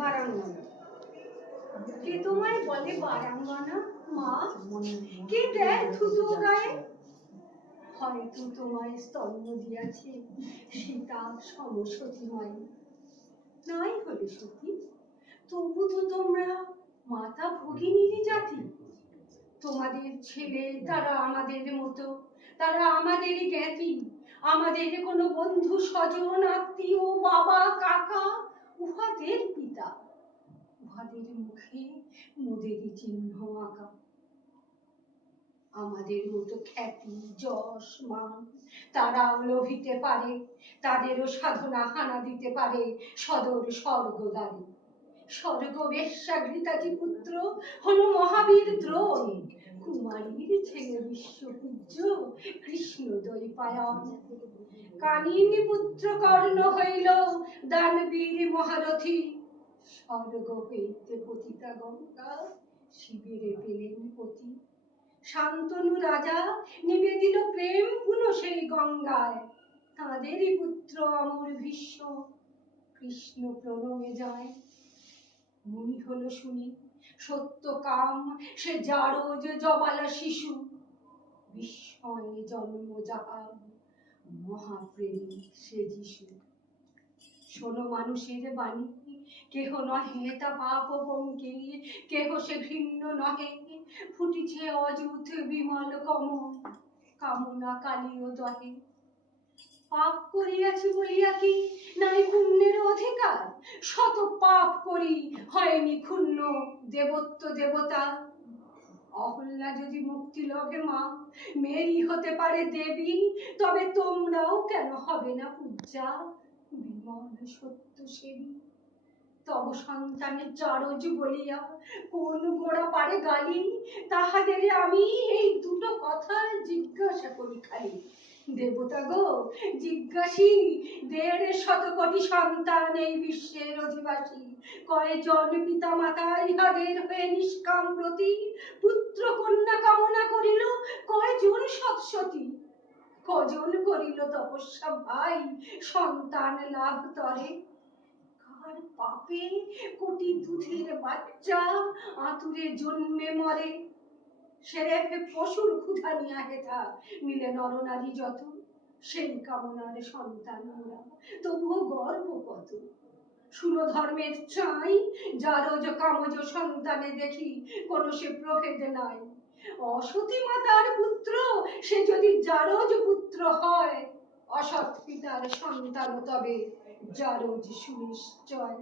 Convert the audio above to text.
বারাঙ্গনা। কে তোমায় বলে বারাঙ্গনা মা? কে দেয় থুতো গায়ে? হয়তো তোমায় স্তন্য দিয়াছে সীতা সমসতী মাই। নাই হলে সতী, তবু তো তোমরা মাতা ভগিনীরই জাতি। তোমাদের ছেলে তারা আমাদের মতো, তারা আমাদেরই জ্ঞাতি। আমাদের কোনো বন্ধু স্বজন আত্মীয় বাবা কাকা উহাদের পিতা। উহাদের মুখে মোদেরই চিহ্ন আঁকা। আমাদের মতো খ্যাতি যশ মান তারাও লোভিতে পারে, তাদেরও সাধনা হানা দিতে পারে সদর স্বর্গদ্বারে। স্বর্গ বেশ্যাঘৃতাজি পুত্র হল মহাবীর দ্রোণ, কুমারীর ছেলে বিশ্বপূজ্য কৃষ্ণ দ্বৈপায়ন। কানিনী পুত্র কর্ণ হইল দানবীর মহারথী, স্বর্গ হইতে পতিতা গঙ্গা শিবেরে পেলেন পতি। শান্তনু রাজা নিবেদিল প্রেম পুন সেই গঙ্গায়, তাঁদেরই পুত্র অমর ভীষ্ম কৃষ্ণ প্রণয়ে যায়। মুনি হল শুনি সত্য কাম সে জারজ জবালা শিশু, বিস্ময়ে জন্ম যাহার মহাপ্রেমিক সে যিশু। শোনো মানুষের বাণী, কেহ নহে তা পাপ পঙ্কি, কেহ সে ঘৃণ্য নহে, ফুটিছে অযুত বিমল কমল, কামনা কালীয় দহে। পাপ করিয়াছি বলিয়া কি নাই পুণ্যের অধিকার? শত পাপ করি হয়নি ক্ষুণ্ণ দেবত্ব দেবতা। অহল্যা যদি মুক্তি লভে মা, মেরি হতে পারে দেবী, তবে তোমরাও কেন হবে না পূজ্যা বিমল সত্য সেবী। তব সন্তানের জারজ বলিয়া কোন গোড়া পারে গালি, তাহাদের আমি এই দুটো কথা জিজ্ঞাসা করি খালি। দেবতা গো জিজ্ঞাসী, ১৫০ কোটি সন্তান এই বিশ্বের অধিবাসী, কয়জন পিতা মাতা ইহাদের হয়ে নিষ্কাম প্রতি পুত্র কন্যা কামনা করিল, কয়জন সৎসতী, কজন করিল তপস্যা ভাই সন্তান লাভ তরে। কার পাপে কোটি দুধের বাচ্চা আতুরে জন্মে মরে, সে রেখে পশুর ক্ষুধা নিয়া হেথা মিলে নরনারী যত, সেই কামনার সন্তান মোরা তবুও গর্ব কত। শুনো ধর্মের চাই, জারজ কামজ সন্তানে দেখি কোন সে প্রভেদ নাই। অসতী মাতার পুত্র সে যদি জারজ পুত্র হয়, অসৎ পিতার সন্তান তবে জারজ সুনিশ্চয়।